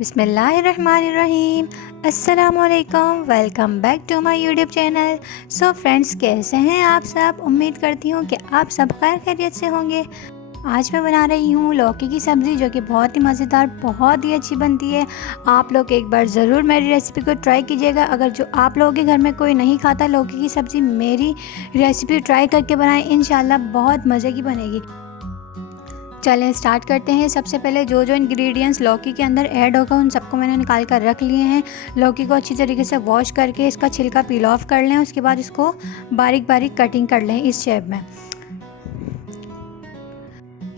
बिस्मिल्लाहिर्रहमानिर्रहीम। अस्सलामुअलैकुम, welcome back to my YouTube channel. So friends, कैसे हैं आप सब? उम्मीद करती हूँ कि आप सब खैर खैरियत से होंगे। आज मैं बना रही हूँ लौकी की सब्ज़ी, जो कि बहुत ही मज़ेदार, बहुत ही अच्छी बनती है। आप लोग एक बार ज़रूर मेरी रेसिपी को ट्राई कीजिएगा। अगर जो आप लोगों के घर में कोई नहीं खाता लौकी की सब्ज़ी, मेरी रेसिपी ट्राई करके बनाएं, इंशाल्लाह बहुत मज़े की बनेगी। चलें स्टार्ट करते हैं। सबसे पहले जो जो इंग्रेडिएंट्स लौकी के अंदर ऐड होगा उन सबको मैंने निकाल कर रख लिए हैं। लौकी को अच्छी तरीके से वॉश करके इसका छिलका पील ऑफ कर लें। उसके बाद इसको बारीक बारीक कटिंग कर लें इस शेप में।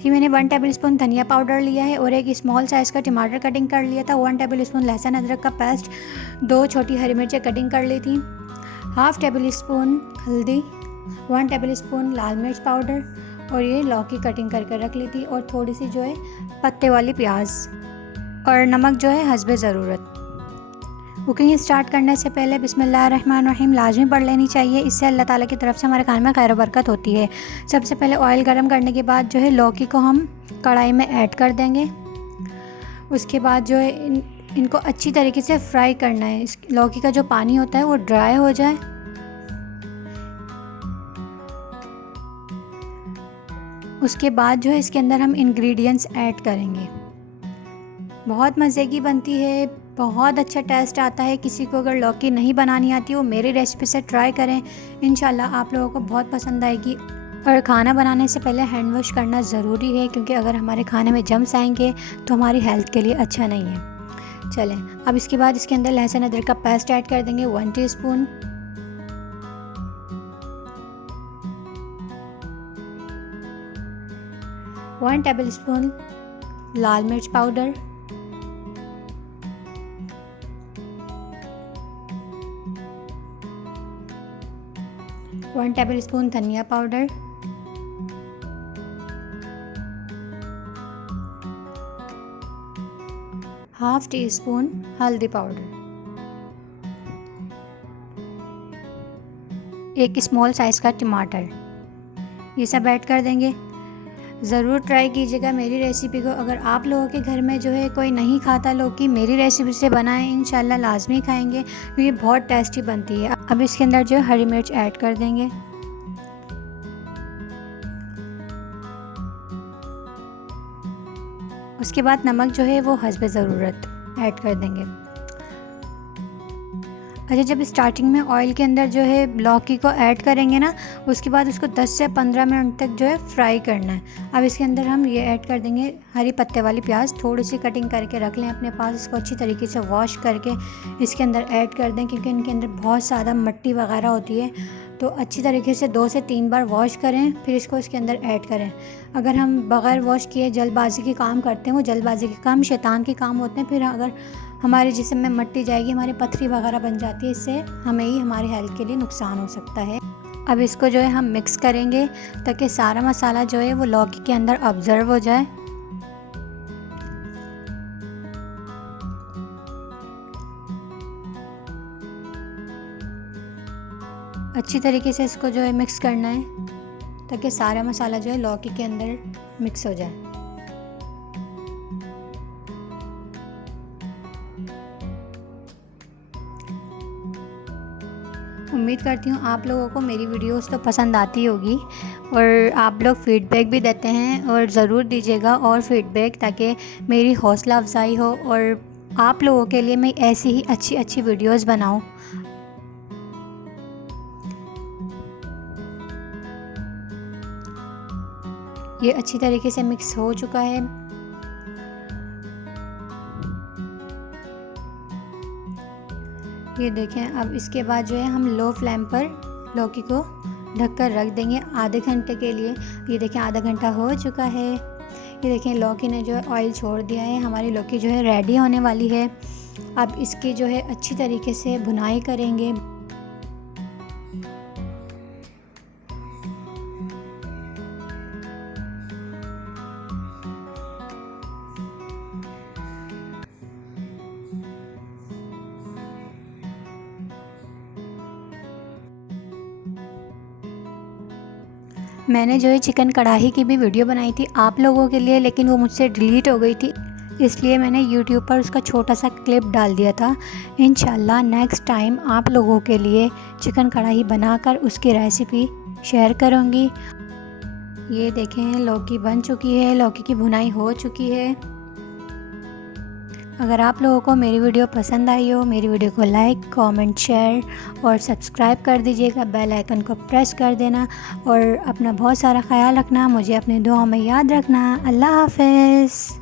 ये मैंने 1 टेबलस्पून धनिया पाउडर लिया है और एक स्मॉल साइज़ का टमाटर कटिंग कर लिया था। 1 टेबलस्पून लहसुन अदरक का पेस्ट, 2 छोटी हरी मिर्चें कटिंग कर ली थी। हाफ़ टेबलस्पून हल्दी, 1 टेबलस्पून लाल मिर्च पाउडर और ये लौकी कटिंग करके रख ली थी, और थोड़ी सी जो है पत्ते वाली प्याज, और नमक जो है हस्बे ज़रूरत। कुकिंग स्टार्ट करने से पहले बिस्मिल्लाहिर्रहमानिर्रहीम लाजमी पढ़ लेनी चाहिए। इससे अल्लाह ताला की तरफ से हमारे खाने में खैर बरकत होती है। सबसे पहले ऑयल गरम करने के बाद जो है लौकी को हम कढ़ाई में ऐड कर देंगे। उसके बाद जो है इनको अच्छी तरीके से फ्राई करना है। इस लौकी का जो पानी होता है वो ड्राई हो जाए। उसके बाद जो है इसके अंदर हम इंग्रेडिएंट्स ऐड करेंगे। बहुत मज़े की बनती है, बहुत अच्छा टेस्ट आता है। किसी को अगर लौकी नहीं बनानी आती वो मेरी रेसिपी से ट्राई करें, इंशाल्लाह आप लोगों को बहुत पसंद आएगी। और खाना बनाने से पहले हैंड वॉश करना ज़रूरी है, क्योंकि अगर हमारे खाने में जम्स आएंगे तो हमारी हेल्थ के लिए अच्छा नहीं है। चलें अब इसके बाद इसके अंदर लहसुन अदरक का पेस्ट ऐड कर देंगे 1 टीस्पून। वन टेबलस्पून लाल मिर्च पाउडर, 1 टेबलस्पून धनिया पाउडर, 1/2 टीस्पून हल्दी पाउडर, एक स्मॉल साइज़ का टमाटर, ये सब ऐड कर देंगे। ज़रूर ट्राई कीजिएगा मेरी रेसिपी को। अगर आप लोगों के घर में जो है कोई नहीं खाता लौकी, मेरी रेसिपी से बनाएं, इंशाल्लाह लाजमी खाएंगे, क्योंकि बहुत टेस्टी बनती है। अब इसके अंदर जो है हरी मिर्च ऐड कर देंगे। उसके बाद नमक जो है वो हस्बे ज़रूरत ऐड कर देंगे। अच्छा, जब स्टार्टिंग में ऑयल के अंदर जो है लौकी को ऐड करेंगे ना, उसके बाद उसको 10 से 15 मिनट तक जो है फ्राई करना है। अब इसके अंदर हम ये ऐड कर देंगे हरी पत्ते वाली प्याज, थोड़ी सी कटिंग करके रख लें अपने पास। इसको अच्छी तरीके से वॉश करके इसके अंदर ऐड कर दें, क्योंकि इनके अंदर बहुत ज़्यादा मिट्टी वगैरह होती है। तो अच्छी तरीके से 2 से 3 बार वॉश करें, फिर इसको इसके अंदर ऐड करें। अगर हम बग़ैर वॉश किए जल्दबाजी के काम करते हैं, वो जल्दबाजी के काम शैतान के काम होते हैं। फिर अगर हमारे जिस्म में मिट्टी जाएगी, हमारी पथरी वगैरह बन जाती है, इससे हमें ही हमारी हेल्थ के लिए नुकसान हो सकता है। अब इसको जो है हम मिक्स करेंगे, ताकि सारा मसाला जो है वो लौकी के अंदर ऑब्ज़र्व हो जाए। अच्छी तरीके से इसको जो है मिक्स करना है, ताकि सारा मसाला जो है लौकी के अंदर मिक्स हो जाए। उम्मीद करती हूँ आप लोगों को मेरी वीडियोस तो पसंद आती होगी, और आप लोग फ़ीडबैक भी देते हैं, और ज़रूर दीजिएगा और फ़ीडबैक, ताकि मेरी हौसला अफजाई हो और आप लोगों के लिए मैं ऐसी ही अच्छी अच्छी वीडियोस बनाऊँ। ये अच्छी तरीके से मिक्स हो चुका है। ये देखें। अब इसके बाद जो है हम लो फ्लेम पर लौकी को ढककर रख देंगे आधे घंटे के लिए। ये देखें, आधा घंटा हो चुका है। ये देखें, लौकी ने जो है ऑयल छोड़ दिया है। हमारी लौकी जो है रेडी होने वाली है। अब इसकी जो है अच्छी तरीके से भुनाई करेंगे। मैंने जो है चिकन कढ़ाई की भी वीडियो बनाई थी आप लोगों के लिए, लेकिन वो मुझसे डिलीट हो गई थी। इसलिए मैंने यूट्यूब पर उसका छोटा सा क्लिप डाल दिया था। इंशाल्लाह नेक्स्ट टाइम आप लोगों के लिए चिकन कढ़ाई बनाकर उसकी रेसिपी शेयर करूँगी। ये देखें लौकी बन चुकी है, लौकी की भुनाई हो चुकी है। अगर आप लोगों को मेरी वीडियो पसंद आई हो, मेरी वीडियो को लाइक, कमेंट, शेयर और सब्सक्राइब कर दीजिएगा। बेल आइकन को प्रेस कर देना और अपना बहुत सारा ख्याल रखना। मुझे अपनी दुआओं में याद रखना। अल्लाह हाफ़िज़।